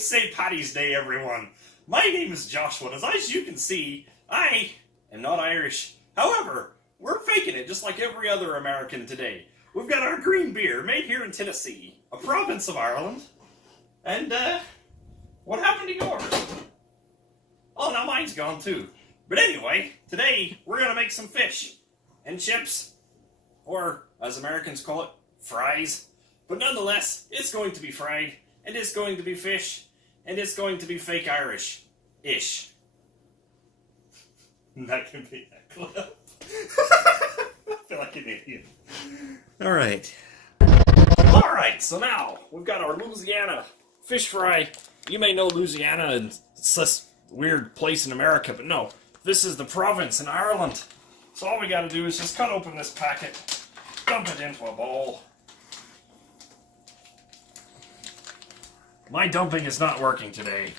St. Paddy's Day, everyone. My name is Joshua, and as you can see, I am not Irish. However, we're faking it just like every other American today. We've got our green beer made here in Tennessee, a province of Ireland. And, what happened to yours? Oh, now mine's gone too. But anyway, today we're gonna make some fish and chips, or as Americans call it, fries. But nonetheless, it's going to be fried, and it's going to be fish, and it's going to be fake Irish-ish. That can be that clip. I feel like an idiot. Alright. Alright, so now we've got our Louisiana fish fry. You may know Louisiana, and it's this weird place in America, but no. This is the province in Ireland. So all we gotta do is just cut open this packet, dump it into a bowl. My dumping is not working today.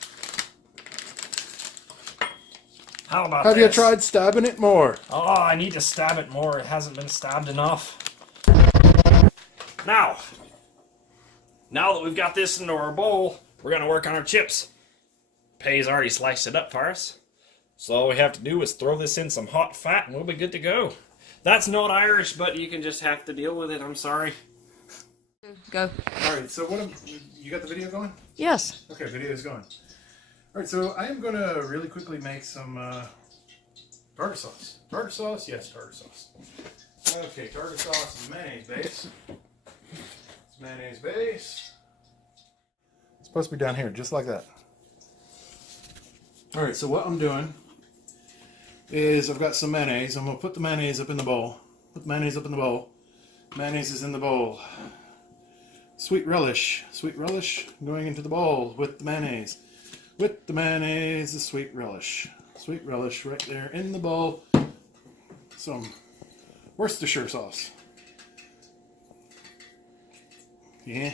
How about Have this? you tried stabbing it more? Oh, I need to stab it more. It hasn't been stabbed enough. Now that we've got this into our bowl, we're going to work on our chips. Pay's already sliced it up for us. So all we have to do is throw this in some hot fat and we'll be good to go. That's not Irish, but you can just have to deal with it. I'm sorry. Go. Alright, so you got the video going? Yes. Okay, video's going. Alright, so I am going to really quickly make some tartar sauce. Tartar sauce? Yes, tartar sauce. Okay, tartar sauce is mayonnaise base. It's mayonnaise base. It's supposed to be down here, just like that. Alright, so what I'm doing is I've got some mayonnaise. I'm going to put the mayonnaise up in the bowl. Put the mayonnaise up in the bowl. Mayonnaise is in the bowl. Sweet relish going into the bowl with the mayonnaise. With the mayonnaise, the sweet relish. Sweet relish right there in the bowl. Some Worcestershire sauce. Yeah.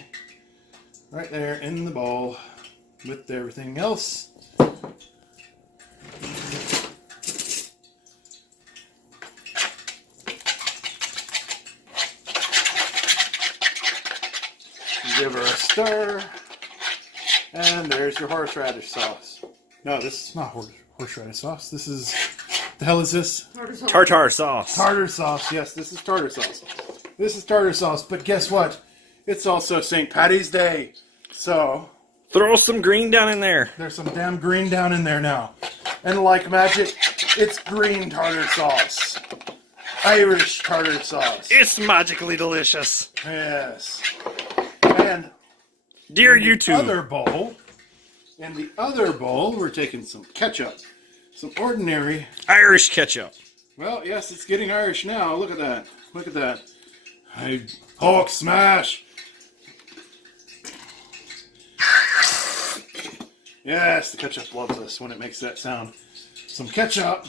Right there in the bowl with everything else. Give her a stir, and there's your horseradish sauce. No, this is not horseradish sauce. This is, the hell is this? Tartar sauce. Tartar sauce. Yes, this is tartar sauce. This is tartar sauce, but guess what? It's also St. Paddy's Day, so Throw some green down in there. there's some damn green down in there now. And like magic, it's green tartar sauce. Irish tartar sauce. It's magically delicious. Yes. And Dear in YouTube. the other bowl, we're taking some ketchup. Some ordinary. Irish ketchup. Well, yes, it's getting Irish now. Look at that. Look at that. Hulk smash. Yes, the ketchup loves us when it makes that sound. Some ketchup.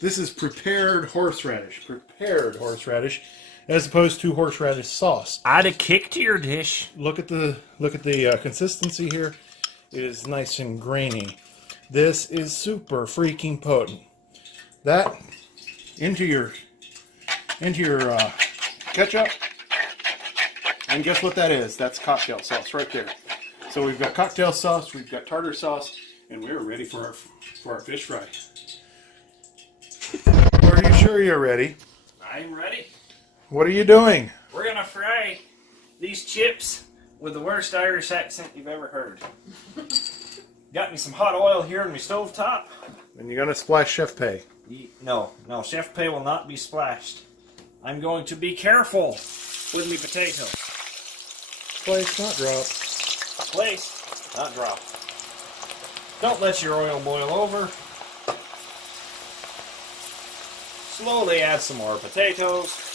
This is prepared horseradish. Prepared horseradish. As opposed to horseradish sauce. Add a kick to your dish. Look at the consistency here. It is nice and grainy. This is super freaking potent. That into your ketchup, and guess what that is? That's cocktail sauce right there. So we've got cocktail sauce, we've got tartar sauce, and we're ready for our fish fry. Are you sure you're ready? I'm ready. What are you doing? We're gonna fry these chips with the worst Irish accent you've ever heard. Got me some hot oil here in my stove top. And you're gonna splash Chef Pay. No, Chef Pay will not be splashed. I'm going to be careful with me potato. Place, not drop. Place, not drop. Don't let your oil boil over. Slowly add some more potatoes.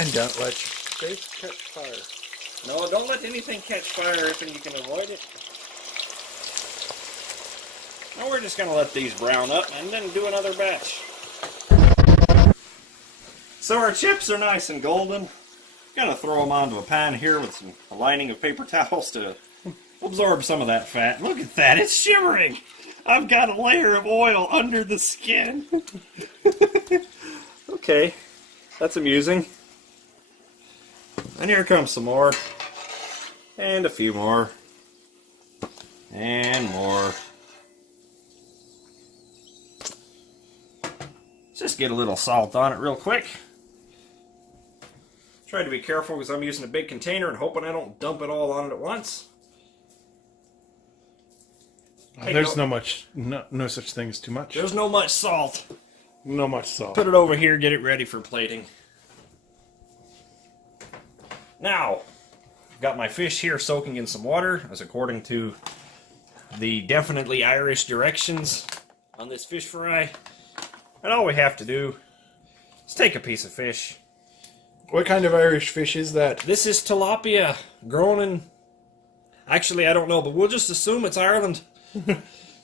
And don't let your steak catch fire. No, don't let anything catch fire if you can avoid it. Now we're just going to let these brown up and then do another batch. So our chips are nice and golden. Going to throw them onto a pan here with a lining of paper towels to absorb some of that fat. Look at that, it's shimmering. I've got a layer of oil under the skin. Okay, that's amusing. And here comes some more. And a few more. And more. Just get a little salt on it real quick. Try to be careful because I'm using a big container and hoping I don't dump it all on it at once. There's no such thing as too much. There's no much salt. No much salt. Put it over here, get it ready for plating. Now, I've got my fish here soaking in some water, as according to the definitely Irish directions on this fish fry. And all we have to do is take a piece of fish. What kind of Irish fish is that? This is tilapia, grown in... Actually, I don't know, but we'll just assume it's Ireland.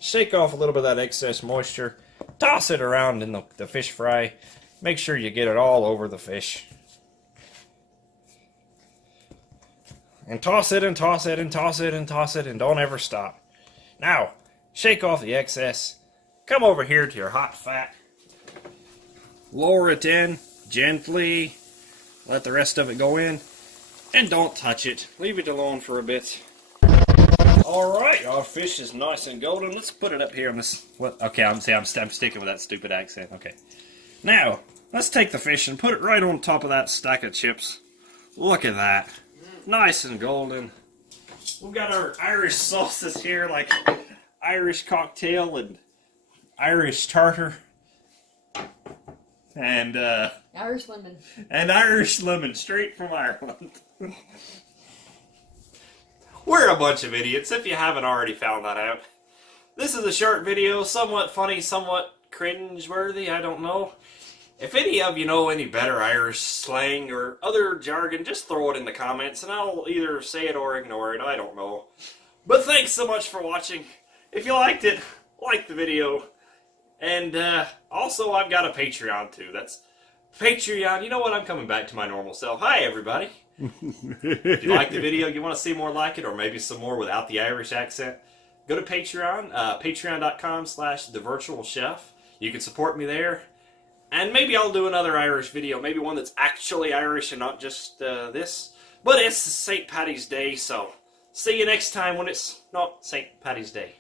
Shake off a little bit of that excess moisture. Toss it around in the fish fry. Make sure you get it all over the fish. And toss it and toss it and toss it and toss it and don't ever stop. Now, shake off the excess. Come over here to your hot fat. Lower it in gently. Let the rest of it go in. And don't touch it. Leave it alone for a bit. Alright, our fish is nice and golden. Let's put it up here on this... What? Okay, I'm sticking with that stupid accent. Okay. Now, let's take the fish and put it right on top of that stack of chips. Look at that. Nice and golden. We've got our Irish sauces here, like Irish cocktail and Irish tartar. And, Irish lemon. And Irish lemon, straight from Ireland. We're a bunch of idiots, if you haven't already found that out. This is a short video, somewhat funny, somewhat cringe-worthy, I don't know. If any of you know any better Irish slang or other jargon, just throw it in the comments and I'll either say it or ignore it, I don't know. But thanks so much for watching. If you liked it, like the video. And also I've got a Patreon too. That's Patreon. You know what? I'm coming back to my normal self. Hi everybody. If you like the video, you want to see more like it, or maybe some more without the Irish accent, go to Patreon, patreon.com/thevirtualchef. You can support me there. And maybe I'll do another Irish video, maybe one that's actually Irish and not just this. But it's St. Paddy's Day, so see you next time when it's not St. Paddy's Day.